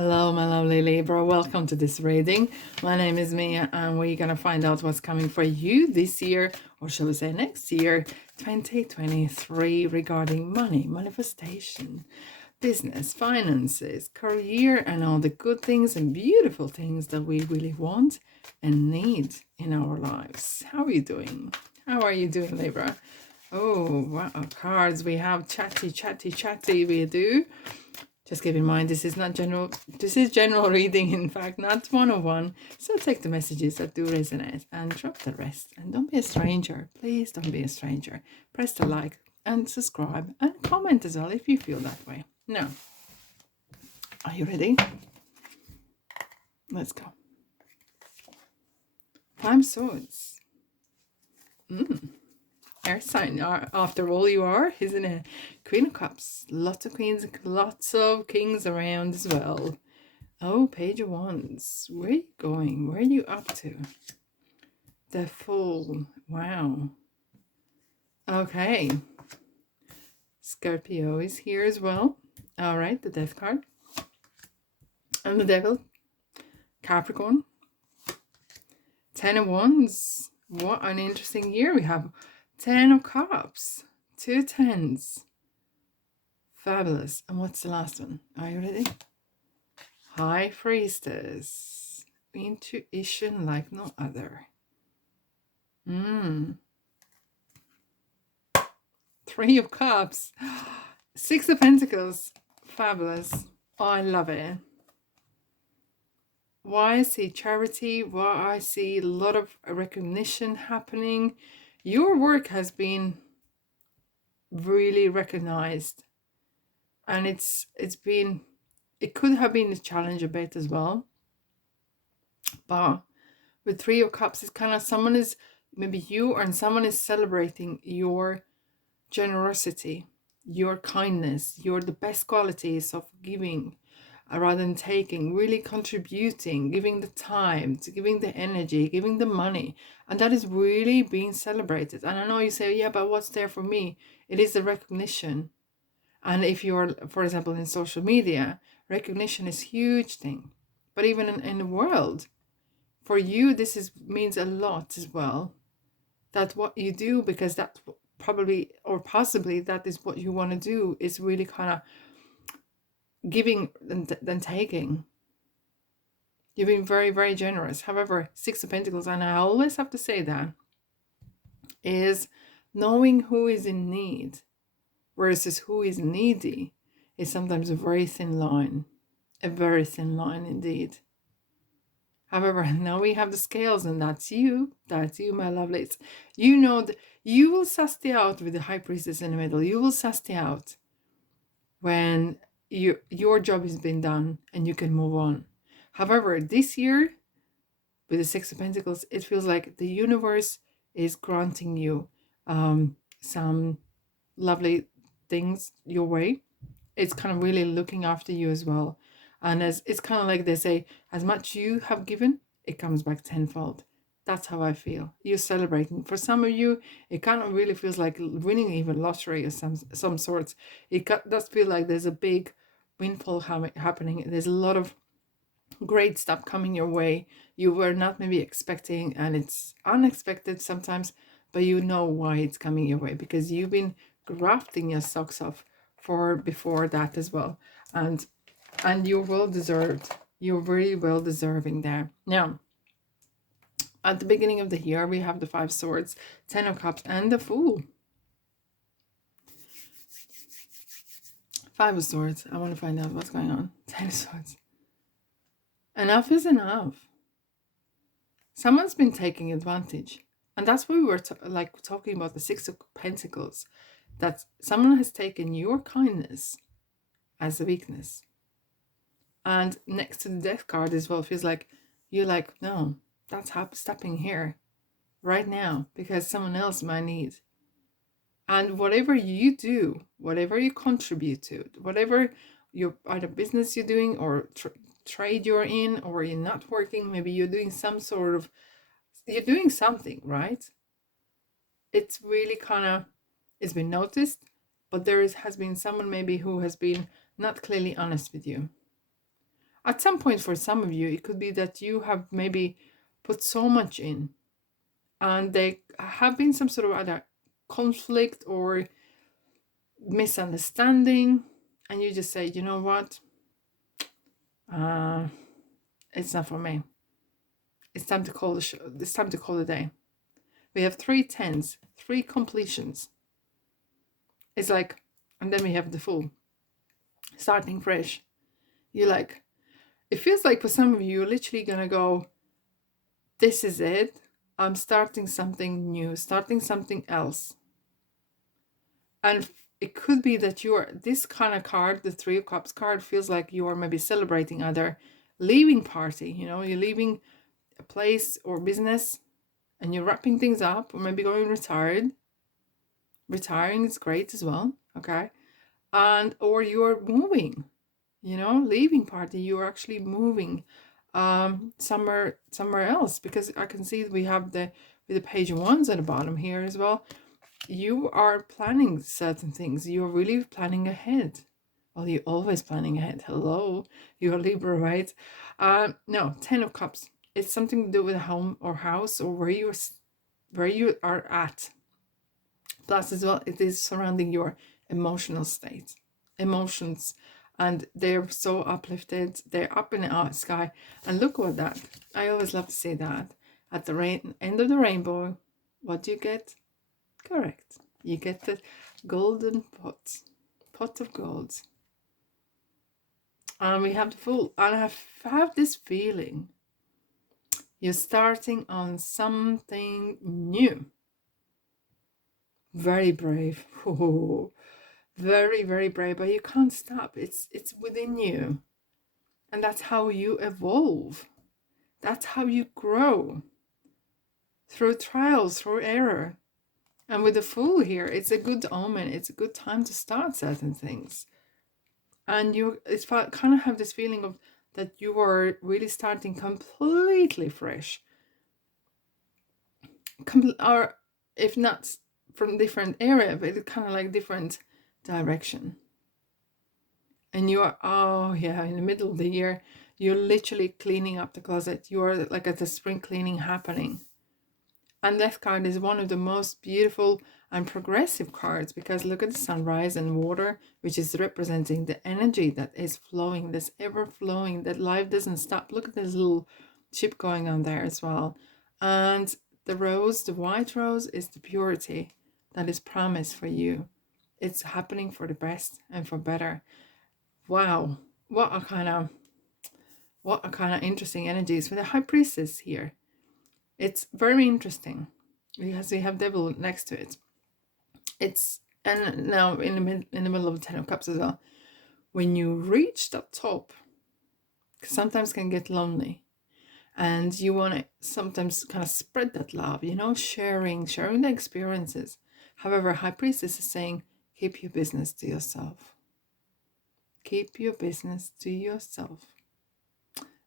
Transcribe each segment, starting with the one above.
Hello, my lovely Libra. Welcome to this reading. My name is Mia, and we're going to find out what's coming for you this year, or shall we say next year, 2023, regarding money, manifestation, business, finances, career, and all the good things and beautiful things that we really want and need in our lives. How are you doing? How are you doing, Libra? Oh, wow, cards. We have chatty, we do. Just keep in mind, this is not general, this is general reading, in fact, not 101. So take the messages that do resonate and drop the rest. And don't be a stranger. Please don't be a stranger. Press the like and subscribe and comment as well if you feel that way. Now, are you ready? Let's go. 5 swords. Air sign, after all, you are, isn't it? Queen of Cups, lots of queens, lots of kings around as well. Oh, Page of Wands, where are you going? Where are you up to? The Fool, wow. Okay, Scorpio is here as well. All right, the Death card. And the Devil, Capricorn. 10 of Wands, what an interesting year we have. 10 of Cups, 2 10s. Fabulous. And what's the last one? Are you ready? High Priestess. Intuition like no other. 3 of Cups. 6 of Pentacles. Fabulous. Oh, I love it. Why I see charity, why I see a lot of recognition happening. Your work has been really recognized, and it could have been a challenge a bit as well, but with 3 of Cups, it's kind of someone is, maybe you or someone is celebrating your generosity, your kindness, the best qualities of giving rather than taking, really contributing, giving the time, to giving the energy, giving the money. And that is really being celebrated. And I know you say, yeah, but what's there for me? It is the recognition. And if you're, for example, in social media, recognition is a huge thing. But even in the world, for you, this means a lot as well. That what you do, because that probably or possibly that is what you want to do, is really kind of giving than taking. You've been very, very generous. However, 6 of Pentacles, and I always have to say that, is knowing who is in need versus who is needy is sometimes a very thin line. A very thin line indeed. However, now we have the scales, and that's you, my lovelies. You know that you will suss it out with the High Priestess in the middle. You will suss it out when your job has been done and you can move on. However, this year, with the 6 of Pentacles, it feels like the universe is granting you some lovely things your way. It's kind of really looking after you as well. And as it's kind of like they say, as much you have given, it comes back tenfold. That's how I feel. You're celebrating. For some of you, it kind of really feels like winning even lottery of some sorts. It does feel like there's a big windfall happening. There's a lot of great stuff coming your way you were not maybe expecting, and it's unexpected sometimes, but you know why it's coming your way, because you've been grafting your socks off for before that as well, and you're well deserved. You're very well deserving there. Now, at the beginning of the year, we have the 5 swords, 10 of Cups, and the Fool. 5 of Swords. I want to find out what's going on. 10 of Swords. Enough is enough. Someone's been taking advantage. And that's why we were talking about the 6 of Pentacles. That someone has taken your kindness as a weakness. And next to the Death card as well, feels like you're like, no, that's stopping here right now, because someone else might need. And whatever you do, whatever you contribute to, whatever your either business you're doing or trade you're in, or you're not working, maybe you're doing you're doing something, right? It's really kind of, it's been noticed, but has been someone maybe who has been not clearly honest with you. at some point for some of you, it could be that you have maybe put so much in, and there have been some sort of either conflict or misunderstanding, and you just say, you know what, it's not for me. It's time to call the show. It's time to call the day. We have 3 tens, 3 completions. It's like, and then we have the Fool, starting fresh. You're like, it feels like for some of you, you're literally gonna go, this is it. I'm starting something new, starting something else. And it could be that you're, this kind of card, the 3 of Cups card, feels like you are maybe celebrating either leaving party, you know, you're leaving a place or business and you're wrapping things up, or maybe going retired. Retiring is great as well, okay? And or you're moving, you know, leaving party, you're actually moving somewhere else, because I can see we have the with the page of wands at the bottom here as well. You are planning certain things. You're really planning ahead. Well, you're always planning ahead. Hello, you're Libra, right? No, 10 of Cups. It's something to do with a home or house, or where you are at. Plus, as well, it is surrounding your emotional state, emotions, and they're so uplifted. They're up in the sky, and look what that. I always love to say that at the end of the rainbow. What do you get? Correct. You get the golden pot of gold. And we have the Fool. And I have this feeling you're starting on something new. Very brave. Oh, very, very brave, but you can't stop. It's within you. And that's how you evolve. That's how you grow. Through trials, through error. And with the Fool here, it's a good omen. It's a good time to start certain things. And it's kind of have this feeling of that you are really starting completely fresh. Or if not from different area, but it's kind of like different direction. And you are, oh yeah, in the middle of the year, you're literally cleaning up the closet. You are like at the spring cleaning happening. And that card is one of the most beautiful and progressive cards, because look at the sunrise and water, which is representing the energy that is flowing, this ever flowing, that life doesn't stop. Look at this little ship going on there as well. And the rose, the white rose, is the purity that is promised for you. It's happening for the best and for better. Wow, what a kind of interesting energies with the High Priestess here. It's very interesting because we have Devil next to it. It's, and now in the middle of the 10 of Cups as well. When you reach the top, sometimes can get lonely, and you want to sometimes kind of spread that love, you know, sharing the experiences. However, High Priestess is saying, keep your business to yourself. Keep your business to yourself.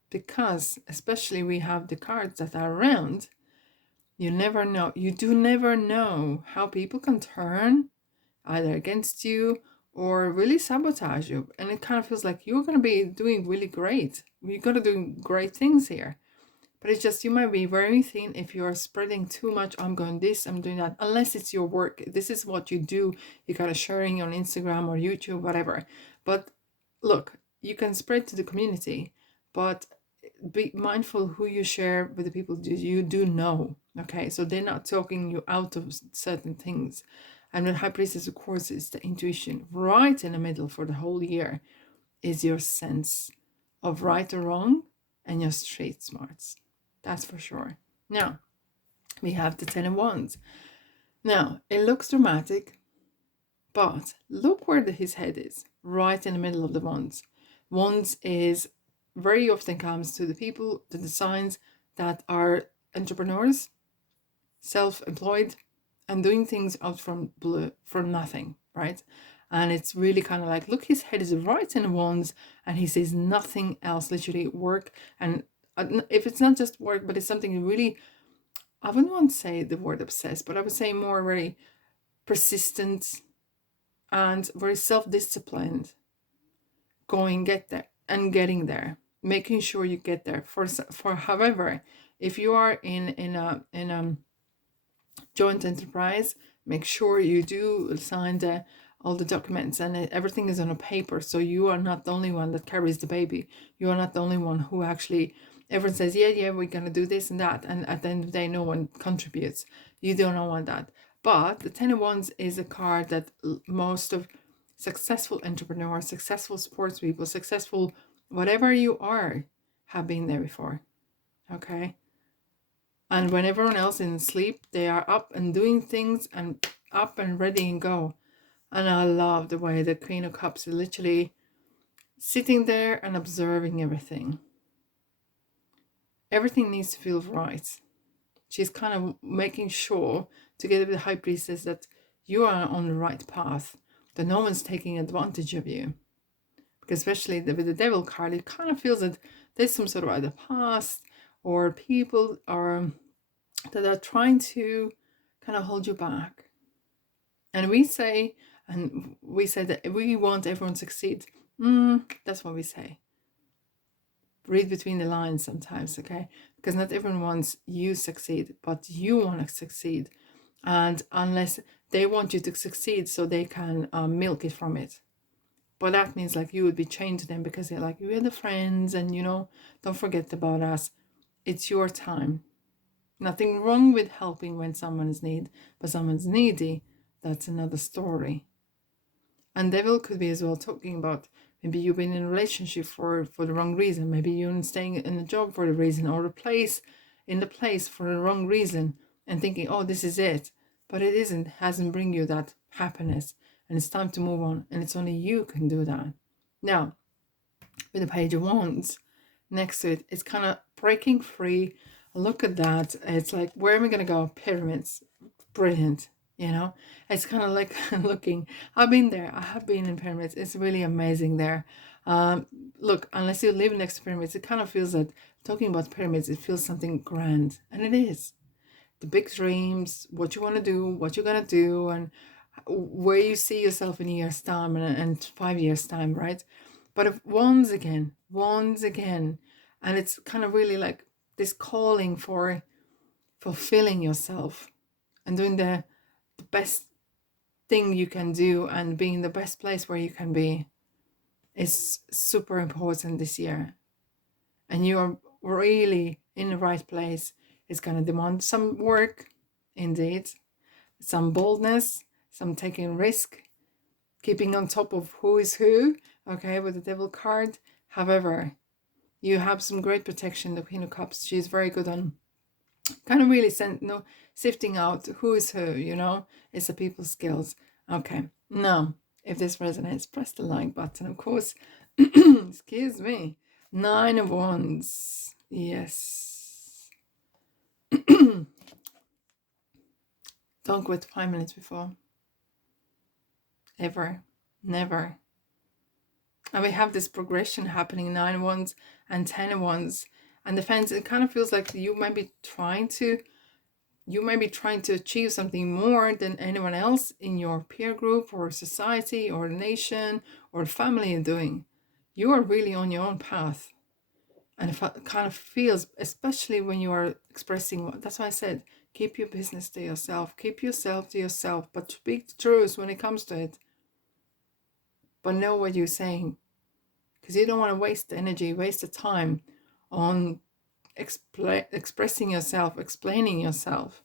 Because especially we have the cards that are around, you never know. You do never know how people can turn either against you or really sabotage you. And it kind of feels like you're going to be doing really great. You're going to do great things here. But it's just, you might be very thin if you're spreading too much. I'm going this, I'm doing that. Unless it's your work. This is what you do. You got to sharing on Instagram or YouTube, whatever. But look, you can spread to the community, but be mindful who you share with the people you do know. Okay, so they're not talking you out of certain things. And with High Priestess, of course, is the intuition. Right in the middle for the whole year is your sense of right or wrong and your street smarts. That's for sure. Now, we have the 10 of Wands. Now, it looks dramatic, but look where his head is. Right in the middle of the Wands. Wands is very often comes to the people, to the signs that are entrepreneurs, self-employed, and doing things out from nothing, right? And it's really kind of like, look, his head is right in the Wands, and he says nothing else, literally work. And if it's not just work, but it's something really, I wouldn't want to say the word obsessed, but I would say more very persistent and very self-disciplined, getting there. making sure you get there. For however, if you are in a joint enterprise, make sure you do sign all the documents, and everything is on a paper, so you are not the only one that carries the baby. You are not the only one who actually, everyone says, yeah, we're going to do this and that, and at the end of the day, no one contributes. You don't want that. But the 10 of Wands is a card that most of successful entrepreneurs, successful sports people, successful whatever you are, have been there before. Okay? And when everyone else is asleep, they are up and doing things and up and ready and go. And I love the way the Queen of Cups is literally sitting there and observing everything. Everything needs to feel right. She's kind of making sure, together with the High Priestess, that you are on the right path, that no one's taking advantage of you. Because especially with the Devil card, it kind of feels that there's some sort of either past or people are that are trying to kind of hold you back. And we say that we want everyone to succeed. That's what we say. Read between the lines sometimes, okay? Because not everyone wants you to succeed, but you want to succeed. And unless they want you to succeed so they can milk it from it. But that means like you would be chained to them because they're like, we're the friends and, don't forget about us. It's your time. Nothing wrong with helping when someone's need, but someone's needy, that's another story. And devil could be as well talking about maybe you've been in a relationship for the wrong reason. Maybe you're staying in a job for the reason, or the place for the wrong reason, and thinking, oh, this is it. But it isn't, hasn't bring you that happiness. And it's time to move on. And it's only you can do that. Now, with the Page of Wands next to it, it's kind of breaking free. Look at that. It's like, where am I going to go? Pyramids. Brilliant. It's kind of like looking. I've been there. I have been in pyramids. It's really amazing there. Look, unless you live next to pyramids, it kind of feels that talking about pyramids, it feels something grand. And it is. The big dreams, what you want to do, what you're going to do, and where you see yourself in a year's time and 5 years' time, right? But if once again, and it's kind of really like this calling for fulfilling yourself and doing the best thing you can do and being the best place where you can be is super important this year. And you are really in the right place. It's going to demand some work, indeed, some boldness, some taking risk, keeping on top of who is who, okay, with the Devil card. However, you have some great protection. The Queen of Cups, she's very good on kind of really sifting out who is who, it's the people skills. Okay, now, if this resonates, press the like button, of course. Excuse me. 9 of Wands. Yes. Don't quit 5 minutes before. Ever. Never. And we have this progression happening, 9 of Wands and 10 of Wands. And the fence, it kind of feels like you might be trying to achieve something more than anyone else in your peer group or society or nation or family are doing. You are really on your own path. And it kind of feels, especially when you are expressing, that's why I said, keep your business to yourself, keep yourself to yourself, but speak the truth when it comes to it. But know what you're saying, because you don't want to waste the energy, waste the time on expressing yourself, explaining yourself.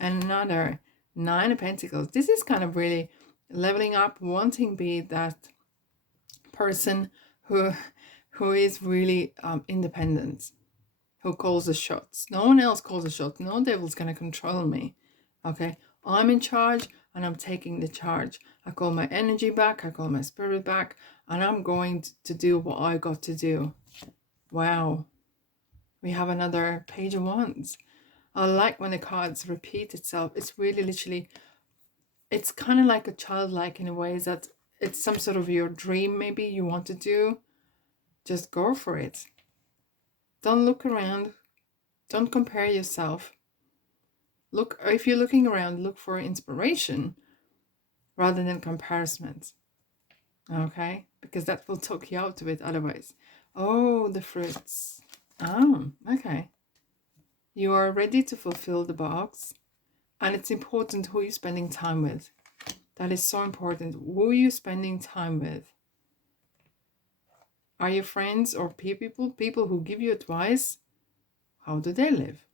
And another 9 of Pentacles. This is kind of really leveling up, wanting to be that person who is really independent, who calls the shots. No one else calls the shots. No devil's going to control me. Okay, I'm in charge and I'm taking the charge. I call my energy back, I call my spirit back, and I'm going to do what I got to do. Wow. We have another Page of Wands. I like when the cards repeat itself. It's really literally, it's kind of like a childlike in a way that it's some sort of your dream maybe you want to do. Just go for it. Don't look around. Don't compare yourself. Look, if you're looking around, look for inspiration rather than comparisons. Okay? Because that will talk you out of it otherwise. Oh, the fruits. Oh, okay. You are ready to fulfill the box. And it's important who you're spending time with. That is so important. Who are you spending time with? Are you friends or people who give you advice? How do they live?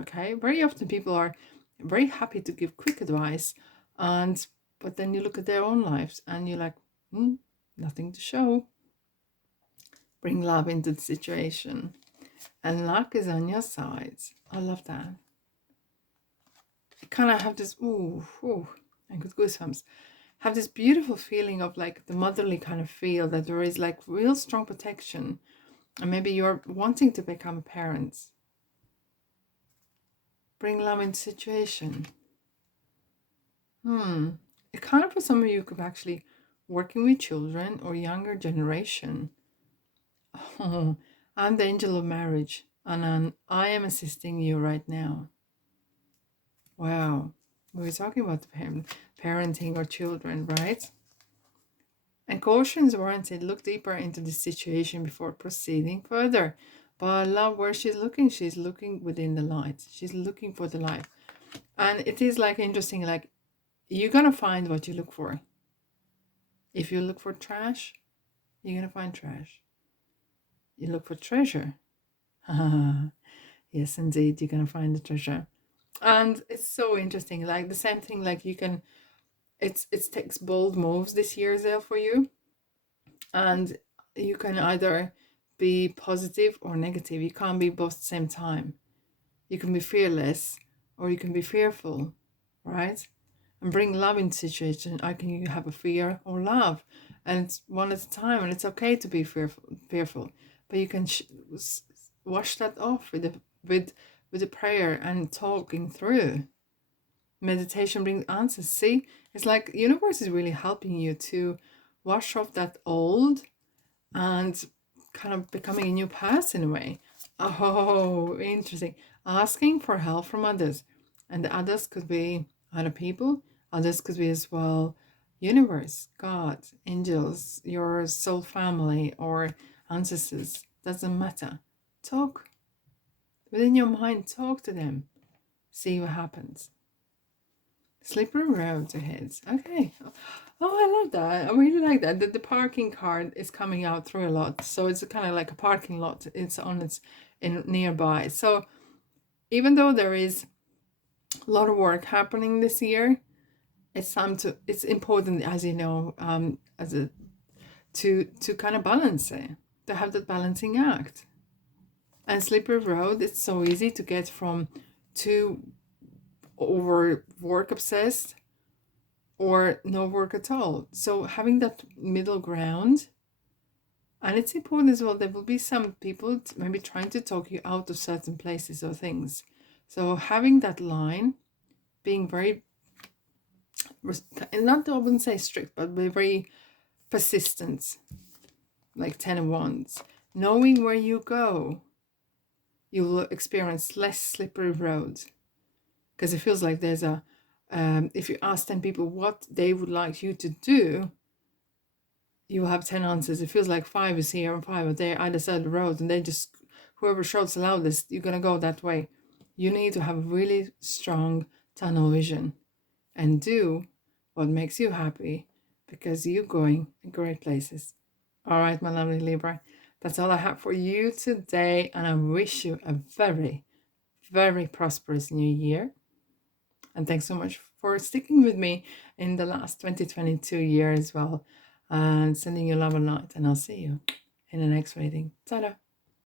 Okay, very often people are very happy to give quick advice, but then you look at their own lives and you're like, nothing to show. Bring love into the situation, and luck is on your side. I love that. You kind of have this I got goosebumps. Have this beautiful feeling of like the motherly kind of feel that there is like real strong protection, and maybe you're wanting to become a parent. Bring love into situation. It kind of for some of you could actually working with children or younger generation. Oh, I'm the angel of marriage, and I am assisting you right now. Wow, we were talking about parenting or children, right? And caution is warranted. Look deeper into the situation before proceeding further. But I love where she's looking. She's looking within the light. She's looking for the light. And it is like interesting, like you're gonna find what you look for. If you look for trash, you're gonna find trash. You look for treasure. Yes, indeed, you're gonna find the treasure. And it's so interesting. Like the same thing, like you can it takes bold moves this year, Zell, for you. And you can either be positive or negative. You can't be both at the same time. You can be fearless or you can be fearful, right? And bring love into the situation. I can you have a fear or love, and it's one at a time, and it's okay to be fearful, but you can wash that off with a prayer and talking through. Meditation brings answers. See, it's like the universe is really helping you to wash off that old and kind of becoming a new person in a way. Oh, interesting. Asking for help from others. And the others could be other people, others could be as well universe, God, angels, your soul family, or ancestors. Doesn't matter. Talk within your mind, talk to them. See what happens. Slippery roads ahead. Okay. Oh, I love that. I really like that. The parking card is coming out through a lot. So it's kind of like a parking lot. It's on its in nearby. So even though there is a lot of work happening this year, it's important, as you know, to kind of balance it, to have that balancing act. And slippery road, it's so easy to get from too over work obsessed or no work at all. So having that middle ground, and it's important as well, there will be some people maybe trying to talk you out of certain places or things. So having that line, being very, not I wouldn't say strict, but very persistent, like 10 of Wands. Knowing where you go, you will experience less slippery roads. Because it feels like there's a, if you ask 10 people what they would like you to do, you will have 10 answers. It feels like 5 is here and 5 are there, either side of the road, and they just, whoever shouts the loudest, you're going to go that way. You need to have a really strong tunnel vision and do what makes you happy, because you're going in great places. All right, my lovely Libra, that's all I have for you today, and I wish you a very, very prosperous new year. And thanks so much for sticking with me in the last 2022 year as well. And sending you love and light. And I'll see you in the next reading. Ta-da!